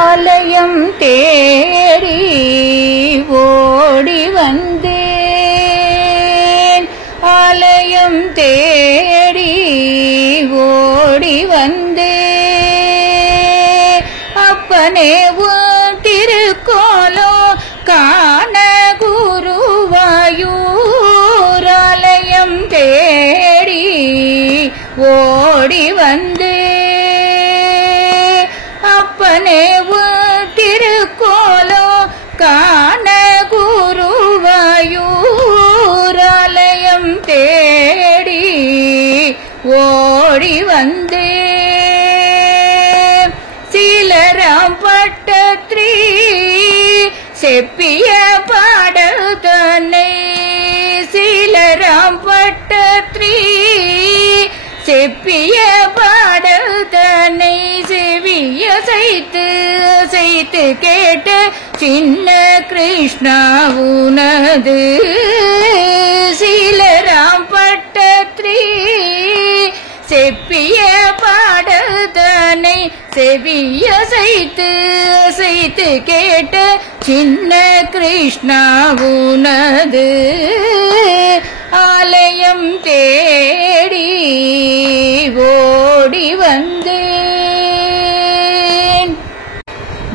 ஆலயம் தேடி ஓடி வந்தேன், ஆலயம் தேடி ஓடி வந்தேன். அப்பனே உன் திருக்கோலோ காண குருவாயூர், ஆலயம் தேடி ஓடி வந்தேன். அப்பனே உன் திருக்கோலோ காண குருவாயூர், ஆலயம் தேடி ஓடி வந்தேன். சீலராம்பட்டத்ரி செப்பிய பாடல் தன்னை, சீலராம்பட்டத்ரி செப்பிய பாடல் தன்னை செவிய செய்து கேட்ட சின்ன கிருஷ்ணா உனது, சீலராம்பட்டத்ரி செப்பிய பாடல் தன்னை செவிய செய்து கேட்ட சின்ன கிருஷ்ணா உனது, ஆலயம் தேடி ஓடி வந்தேன்.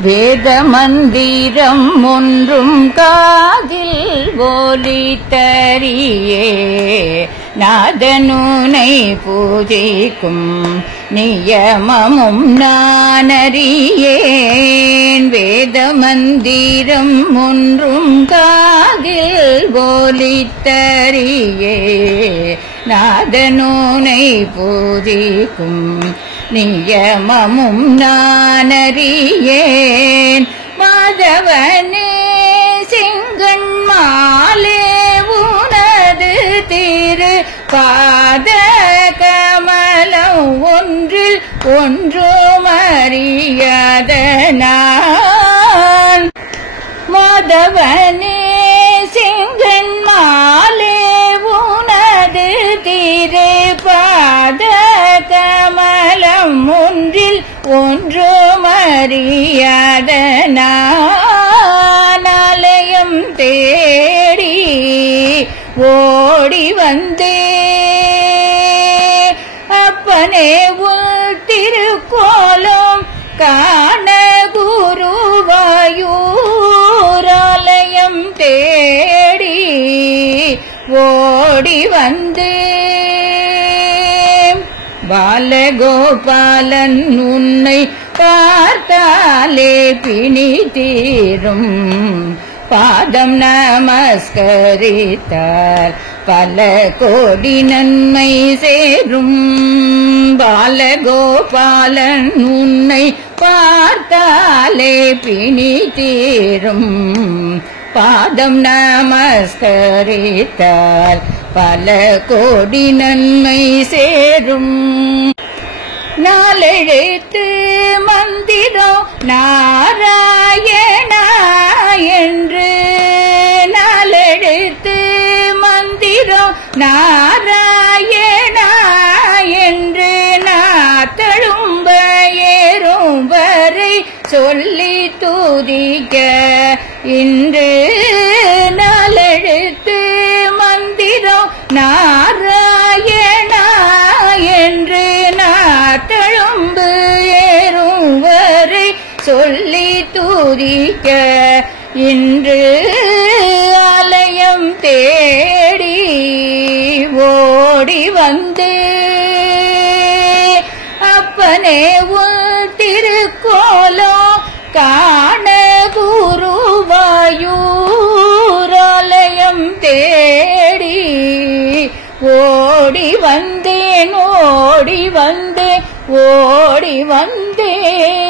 வேத மந்திரம் ஒன்றும் காதில் ஒலித்தறியே, நாதனுனை பூஜிக்கும் நியமமும் நானறியேன். வேத மந்திரம் ஒன்றும் காதில் ஒலித்தறியே, நாதனுனை பூஜிக்கும் நியமமும் நானறியேன். மாதவனே செங்கண் மாலே உனது திரு பாத கமலம் ஒன்றில் ஒன்றும் அறியாத நான். மாதவனே செங்கண் மாலே உனது திரு பாத கமலம் ஒன்றில் ஒன்றும் அறியாத நான், ஆலயம் தேடி ஓடி வந்தேன். அப்பனே உன் திருக்கோலம் காண குருவாயூர், ஆலயம் தேடி ஓடி வந்தேன். பாலகோபாலன் உன்னை பார்த்தாலே பிணி தீரும், பாதம் நமஸ்கரித்தார் பல கோடி நன்மை சேரும். பாலகோபாலன் உன்னை பார்த்தாலே பிணி தீரும், பாதம் நமஸ்கரித்தார் பல கோடி நன்மை சேரும். நாலெழுத்து மந்திரம் நாராயணா என்று, நாலெழுத்து மந்திரம் நாராயணா என்று நாத்தழும்ப ஏறும் வரை சொல்லி துதிக்க இன்று. நாலெழுத்து மந்திரம் நாராயணா என்று நாத்தழும்பு ஏறும் வரை சொல்லி துதிக்க இன்று, ஆலயம் தேடி ஓடி வந்தேன். அப்பனே உன் திருக்கோலம் காண குருவாயூர், ஆலயம் தேடி ஓடி வந்தேன், ஓடி வந்தேன், ஓடி வந்தேன்.